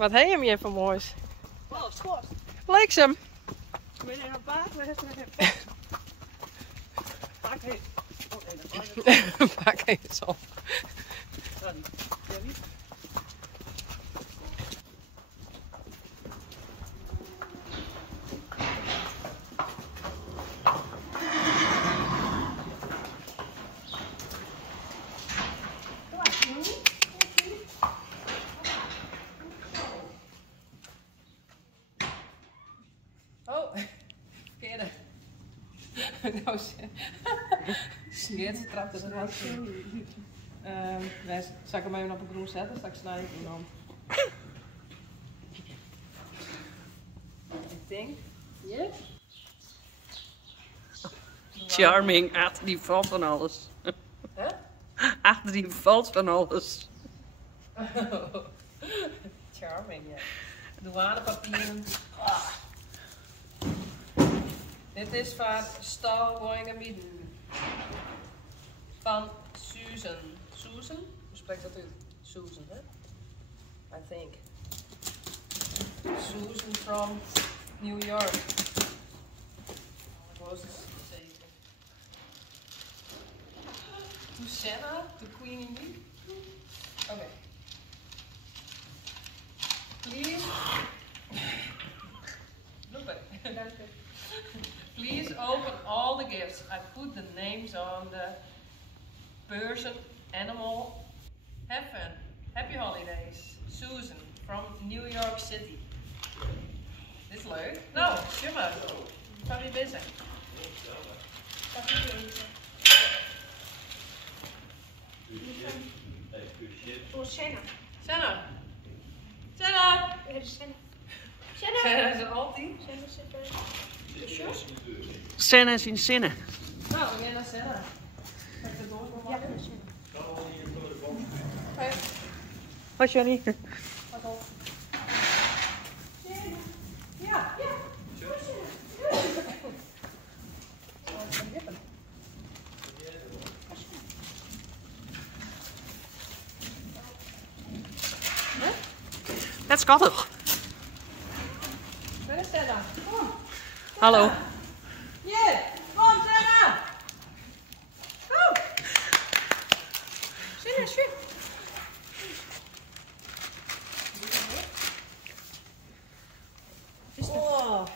Wat heb je hem hier voor moois? Schorst. Bliksem. Ben je een paard? Pak heen. Oh nee, dat Pak eens op. Oh, verkeerde. Nou, scheert, trapt er wat. Zal ik hem even op een groen zetten, straks snijden en dan. Ik denk. Ja? Charming, achter die valt van alles. Huh? Achter die valt van alles. Charming, ja. Douanepapieren. Dit is van Stalwoingen Mieden. Van Susan. Susan? Hoe spreekt dat uit? Susan, hè? I think. Susan from New York. Wat was het zeker? To Senna, to Queen in Me. Oké. Please. Blooper. Please open all the gifts. I put the names on the person, animal. Have fun. Happy holidays. Susan from New York City. Dit is leuk. Nou, Jumma. Gaan we bezig? Voor Senna. Senna. Senna. Ja, de Senna. Senna is er altijd. Senna zit er. Senna is in zinnen. Nou, we gaan naar Senna. Ga ik er door? Ja, de Senna. Hey, Wat Johnny? wat op. Ja, ja. Het is schattig. Waar is Senna? Kom. Hallo. Hier. Kom, Senna. Kom. Senna, schwip. Oh.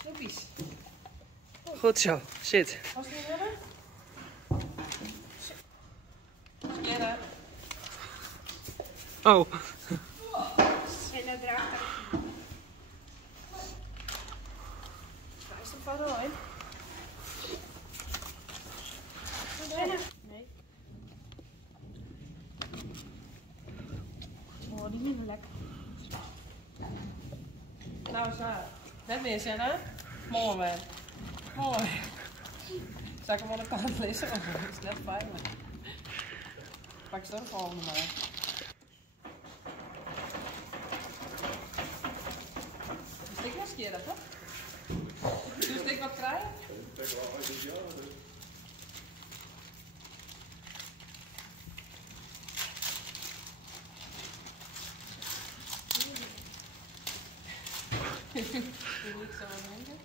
Snoepies. Goed zo, zit. Was het niet verder? Senna. Oh, Senna draagt er. Waar is de vader heen? Senna. Nee. Oh, die is niet meer lekker. Nou, zo. Net meer, Senna. Mooi, man. Mooi. Zal ik hem aan de kant lezen? Want het is net veilig. Pak zo de volgende maar. Is dit nog skierig, hè? Dus ik wat krijgen? Hoe moet ik zo denken?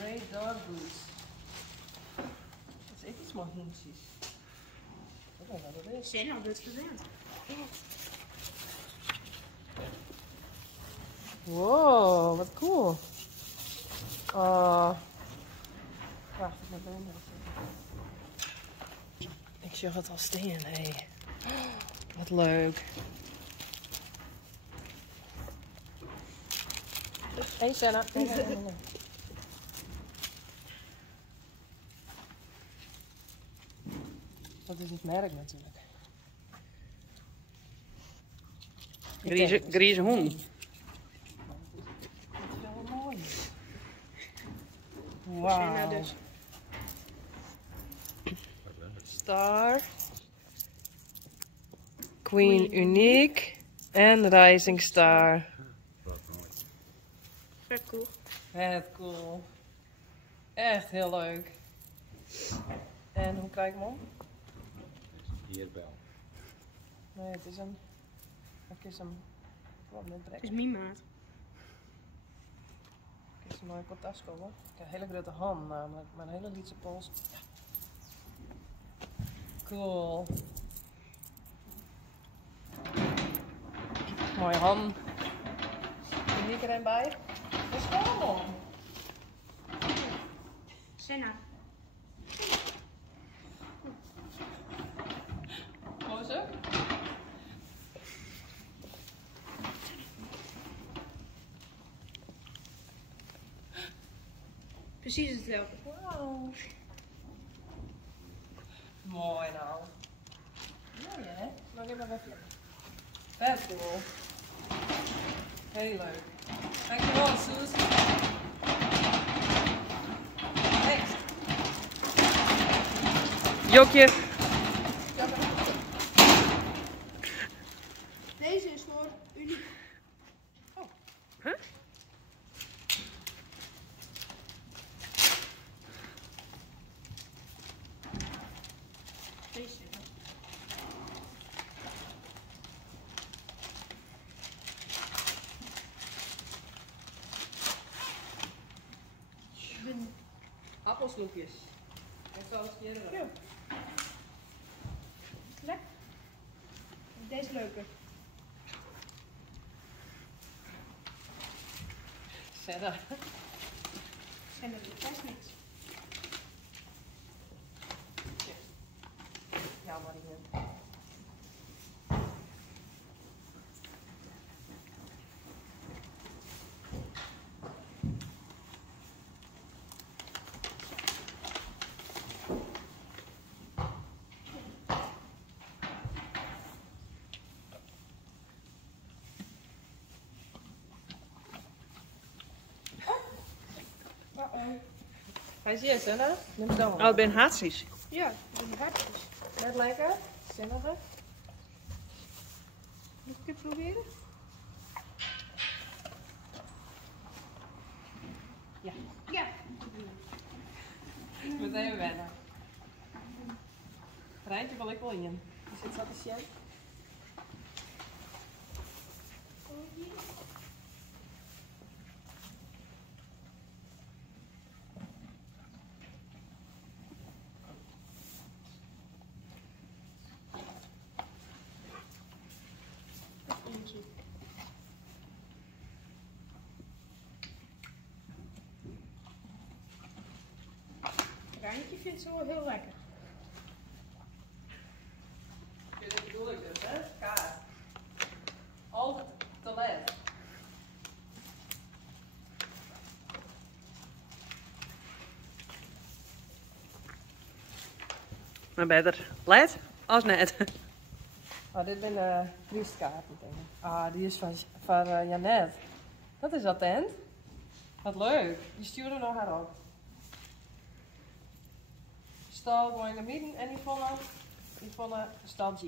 Ray Dog Boots. Dat is echt iets maar hondjes. Ik weet niet wat dat is. Senna doet het gewend. Wow, wat cool. Wacht, ik ben bijna. Ik zie het al steen, hé. Wat leuk. Hé, Senna. Dat is het merk natuurlijk. Grieze hond. Dat is wel mooi. Wauw. Senna dus. Star. Queen Unique. En Rising Star. Vet cool. Vet cool. Echt heel leuk. En hoe krijg ik hem om? Hier wel. Nee, het is een... Wat is hem? Kom op, net Het brek. is mijn maat. Kijk, ze mooi kort afkomen. Ik heb een hele grote hand namelijk, maar een hele lietse pols. Ja. Cool. Mooie hand. Is hier er een bij? Dat is gewoon. Senna. Close up. Precies hetzelfde. Wow. Mooi nou. Mooi hè? Nog even even. Vet cool. Heel leuk. Dankjewel Suus. Next. Jokje. Deze is voor uniek. Huh? Deze. Appelsnoepjes. En zo is het Ja. Lekker. Deze leuke. Senna. Senna doet best niks. Ja, maar die Hij is hier, Senna. Neem het dan. Oh, het ben hatsies. Ja, dat is hartjes. Net lekker. Zinnige. Nog een keer proberen? Ja. Ja. Meteen wennen. Rijntje wil ik wel in. Is het satisfying? Rijntje vindt ze wel heel lekker. Ja, dat bedoel ik dus, hè? Kaart. Altijd te let. Maar beter let als net. Oh, dit zijn triestkaarten. Ah, die is van Janet. Dat is attent. Wat leuk. Die stuurde nog haar op. Stal going to meeting en Yvonne stal G.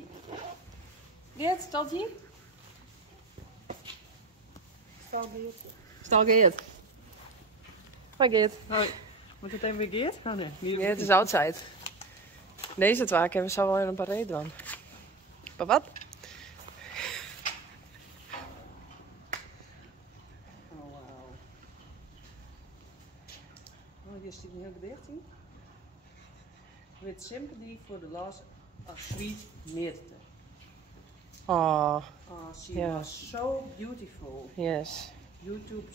Geert, stal G? Stel beeld. Stal Geert. Hoi Geert. Hoi. Moet het even weer Geert? Oh nee. Geert is outside. Deze twee hebben we zo wel in een parade dan. Maar wat? Oh, wauw. Oh, hier zit een heel gedicht in. With sympathy for the loss of sweet Meerte. Oh, Oh, she Yeah. was so beautiful. yes. YouTube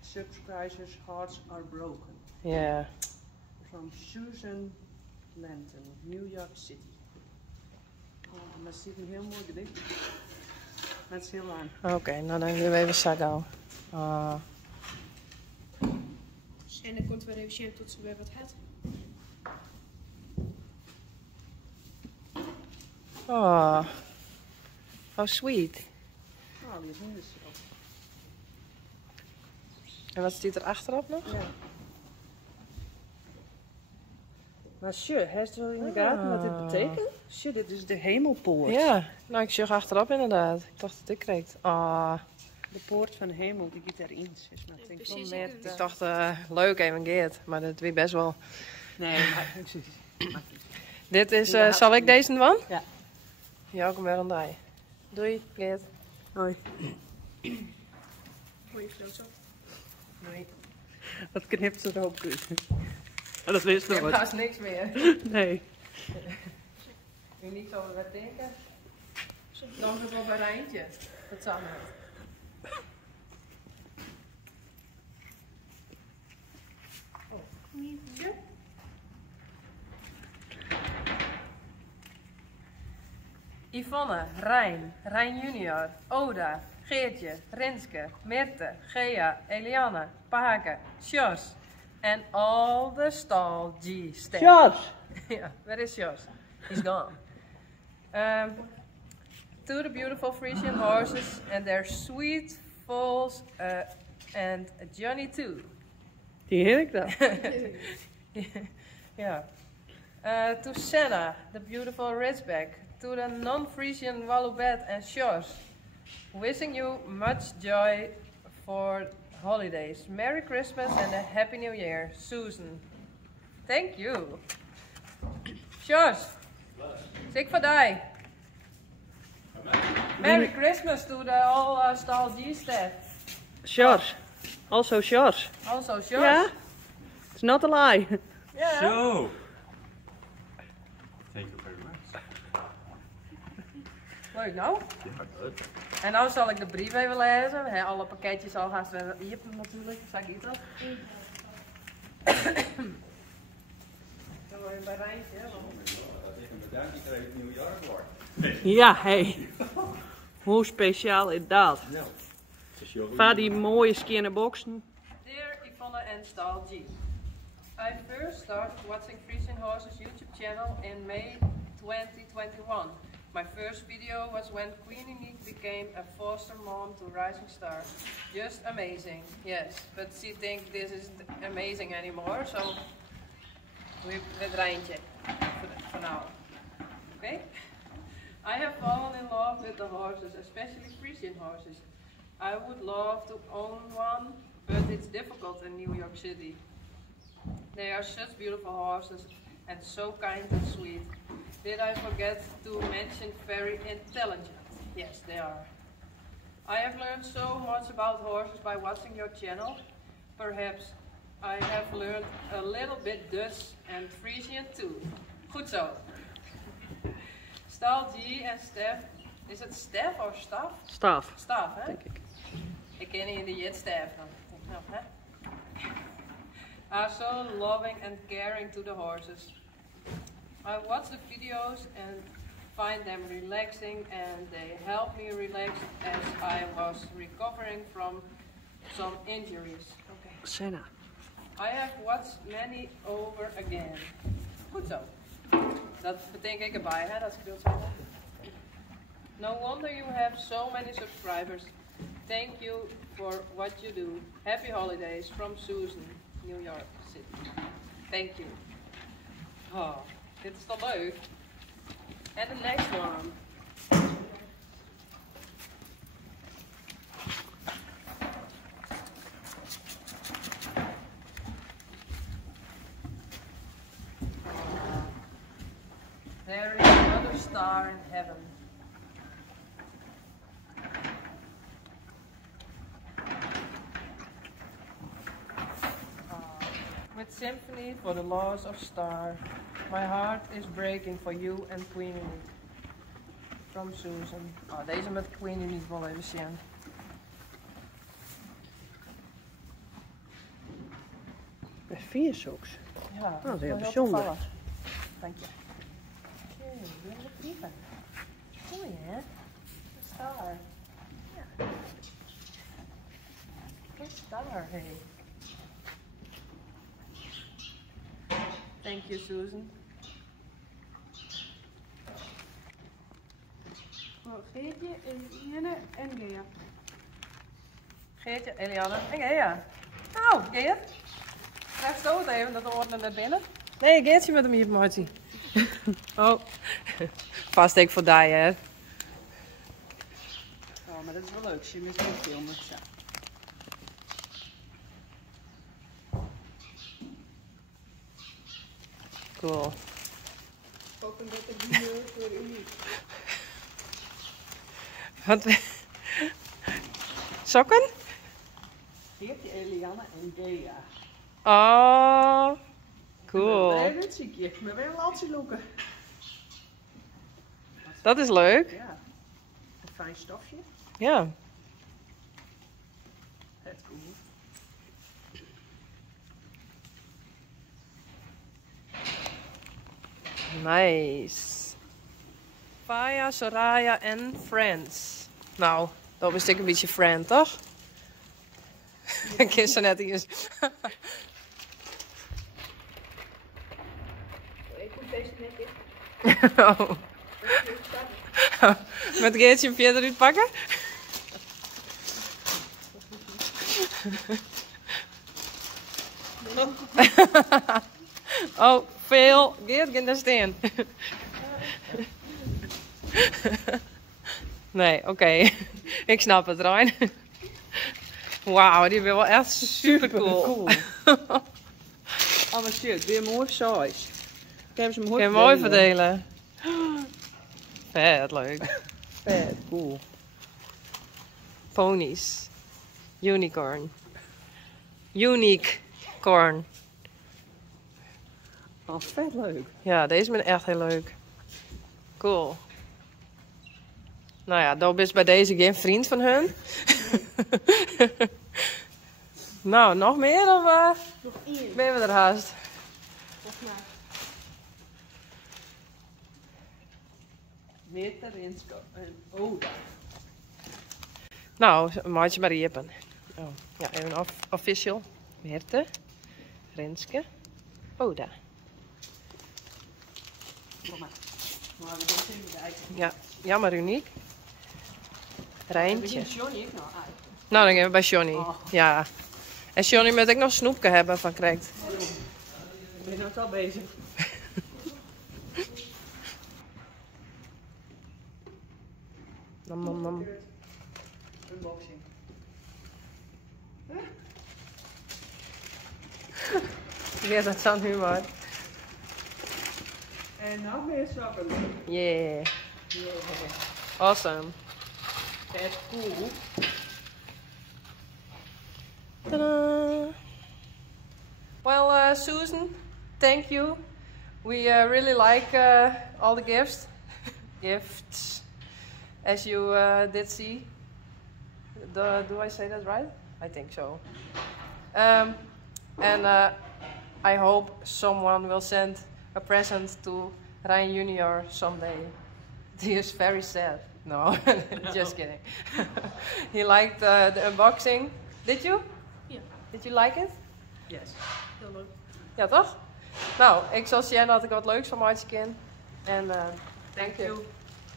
subscribers' hearts are broken. Yeah. From Susan Lanton, New York City. Oh, maar het zit een heel mooi gedicht. Het is heel lang. Oké, nou dan doen we even Sago. Ah. En dan komt weer even zien tot ze weer wat had. Oh. How sweet. Oh, die is niet zo. En wat staat er achterop nog? Ja. Maar sure, heeft wel in de gaten wat dit betekent? Sure, dit is de hemelpoort. Ja, nou ik zag achterop inderdaad. Ik dacht dat ik kreeg. Ah. De poort van de hemel, die gaat erin. Zeg maar. Ik denk Precies, wel ik met, ook. Ik dacht leuk even Geert, maar dat weer best wel. nee, maar precies. Dit is, Ja, zal ik deze van? Ja. Ja, kom weer aan die. Doei Geert. Hoi. Goeie foto. Nee, Dat knipt ze er ook uit. Dat wist ik nog heb wat. haast niks meer. Nee. Nu niet zo wat denken. Dan is het wel bij Rijntje. Dat zou maar. Tje. Yvonne, Rijn junior, Oda, Geertje, Rinske, Mirte, Gea, Eliane, Pake, Sjors. And all the stall G staff. Sjors! Yeah, where is Jos? He's gone. To the beautiful Frisian horses and their sweet foals and Johnny too. Die heer ik dan. Yeah. To Senna, the beautiful Ridgeback. To the non-Frisian Wallubet and Sjors. Wishing you much joy for holidays. Merry Christmas and a Happy New Year. Susan. Thank you. Sjors. Sick for die. Merry Christmas to the all Stal G staff. Sjors. Also Sjors. Also, Sjors. Ja? It's not a lie. Yeah. So, thank you very much. Leuk nou. Ja, leuk. En nou zal ik de brief even lezen. He, alle pakketjes al haast weer iepen natuurlijk. Zeg ik dat? Dan word je bij Rijntje. Even bedankt, ik kreeg het nieuwjaar voor. Ja, hey. Hoe speciaal is dat? Nou, dus joh. Van die mooie skinny boxen. Dear Yvonne and Stal G. I first started watching Frisian Horses YouTube channel in May 2021. My first video was when Queen Unique became a foster mom to Rising Star. Just amazing, yes. But she thinks this isn't amazing anymore, so we with Rijntje for now. Okay? I have fallen in love with the horses, especially Frisian horses. I would love to own one, but it's difficult in New York City. They are such beautiful horses and so kind and sweet. Did I forget to mention very intelligent? Yes, they are. I have learned so much about horses by watching your channel. Perhaps I have learned a little bit Dutch and Frisian too. Goed zo. Stal G and Steph. Is het Steph or Staff? Staf, Staff, hè? denk ik. Ik ken niet de jet Steph dan. Nou, hè? Are so loving and caring to the horses. I watch the videos and find them relaxing, and they help me relax as I was recovering from some injuries. Okay. Senna. I have watched many over again. Goed zo. Dat betekent ik erbij, hè? Dat scheelt zo. No wonder you have so many subscribers. Thank you for what you do. Happy holidays from Susan, New York City. Thank you. Oh, dit is toch leuk? And the next one. There is another star in heaven. With Symphony for the Loss of Star, my heart is breaking for you and Queen Unique. From Susan. Oh, deze met Queen Unique wel even zien. Met 4 soks. Ja, dat is heel wel bijzonder. toevallig. Dank je. Oké, weer de brieven. Mooi hè? Een star. Ja. Een star, hey. Thank you, Susan. Oh, Geertje, Eliane en Gea. Geertje, Eliane en Gea. Nou, Geert. Krijg zo het even dat ordenen naar binnen. Nee, Geertje met hem hier, Marty. Oh. Vast ik voor die, hè. Oh, maar dat is wel leuk. Je mist niet filmen. Zo. Cool. Ook een beetje humeur voor Uniek. Want Sokken? Geertje, Eliane en Gea. Oh, cool. Nee, dat zie ik je. Maar wel altijd loeken. Dat is leuk. Ja. Een fijn stofje. Ja. Het cool. Nice. Faya, Soraya en Friends. Nou, dat was ik een beetje friend, toch? Ik ken ze net eens. Ik moet deze net in. Oh. Met Geertje en Pieter uitpakken? Oh, veel. Geert, ga daar staan. Nee, oké. Ik snap het, Rijn. Wauw, die ben wel echt super cool. Oh, maar shit, weer mooi size. Ik heb ze Kun mooi je mooi verdelen. Vet leuk. Vet cool. Ponies. Unicorn. Unique corn. Oh, vet leuk. Ja, deze ben echt heel leuk. Cool. Nou ja, dat is bij deze geen vriend van hun. Nou, nog meer of Nog één. ben we er haast? Volgens mij. Witte, Rinsko en Oda. Nou, een maatje maar riepen. Oh, ja, even official. Meerte, Renske, Oda. Kom maar. Maar we doen het even kijken. Ja, jammer uniek. Rijntje. Begin Johnny ik nou uit. Nou, dan gaan we bij Johnny. Oh. Ja. En Johnny moet ik nog snoepje hebben van krijgt. Ik ben nou al bezig. Nam, nam, nam. Unboxing. Ja, dat is aan humor. En nog meer sokken. Yeah. Yeah. Awesome. Vet cool. Ta-da. Well, Susan, thank you. We really like all the gifts, as you did see. Do I say that right? I think so. And I hope someone will send a present to Ryan Junior someday. He is very sad. No, just kidding. He liked the unboxing. Did you? Ja, Did you like it? Yes. heel leuk. Ja, toch? Nou, ik zal zien dat ik wat leuks van Martje ken. En Thank you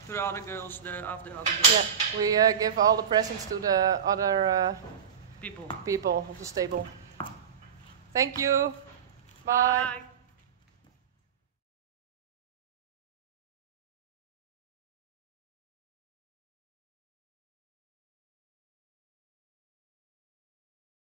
to the other girls, the other yeah, we give all the presents to the other people. people of the stable. Thank you. Bye. Bye.